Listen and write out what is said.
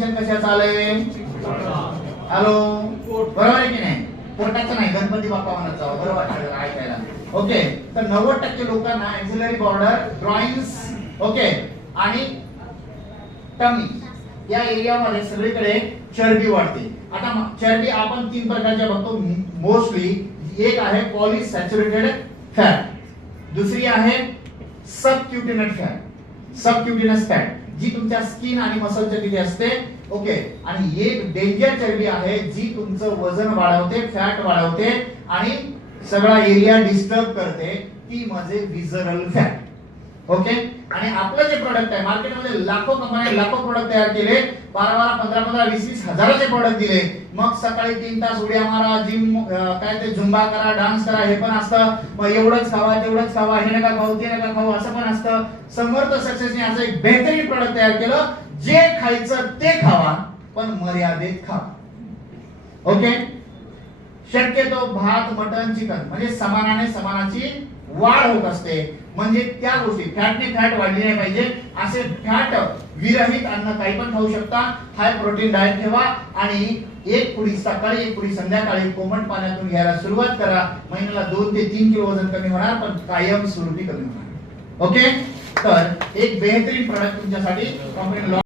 Tension कशाचं आलंय? Hello, बरोबर आहे की नाही? पोटाचं नाही, गणपती बाप्पा म्हणत जावं, बरोबर आहे ऐकायला. ओके, तर 90% लोकांना एक्झिलरी बॉर्डर, ड्रॉइंग्स, ओके, आणि टमी या एरियामध्ये सगळीकडे चरबी वाढते. आता चरबी आपण 3 प्रकारच्या बघतो मोस्टली. एक आहे पॉलीसॅच्युरेटेड फॅट, दुसरी आहे सबक्युटेनस फॅट, सबक्युटेनस फॅट जी तुमच्या स्किन आणि मसलच्या तिथे असते. ओके, आणि एक डेंजर चरबी आहे जी तुमचं वजन वाढवते, फॅट वाढवते आणि सगळा एरिया डिस्टर्ब करते, ती म्हणजे विसरल फॅट. ओके, आणि आपलं जे प्रोडक्ट आहे मार्केटमध्ये लाखो कंपन्या लाखो प्रोडक्ट तयार केले, 12 15 20 हजाराचे प्रोडक्ट दिले. मग सकाळी 3 तास उड्या मारा, जिम काय ते झुंबा करा, डान्स करा, हे पण असतं. मग एवढंच खावा, तेवढंच खावा, हे नका खाऊ, ते नका खाऊ, असं पण असतं. समर्थ सक्सेसने असं एक बेहतरीन प्रोडक्ट तयार केलं, जे खायचं ते खावा पण मर्यादित खा. ओके, शक्यतो भात, मटन, चिकन म्हणजे समानाने समानाची वाढ होत असते. म्हणजे त्या गोष्टी फॅटने फॅट वाढली नाही पाहिजे. असे फॅट विरहित अन्न काही पण खाऊ शकता. हाय प्रोटीन डाएट ठेवा आणि एक पुडी सकाळी, एक पुडी संध्याकाळी कोमट पाण्यातून घ्यायला सुरुवात करा. महिन्याला 2 ते 3 किलो वजन कमी होणार, पण कायम स्वरूपी कमी होणार. ओके, तर एक बेहतरीन प्रोडक्ट तुमच्यासाठी कंपनी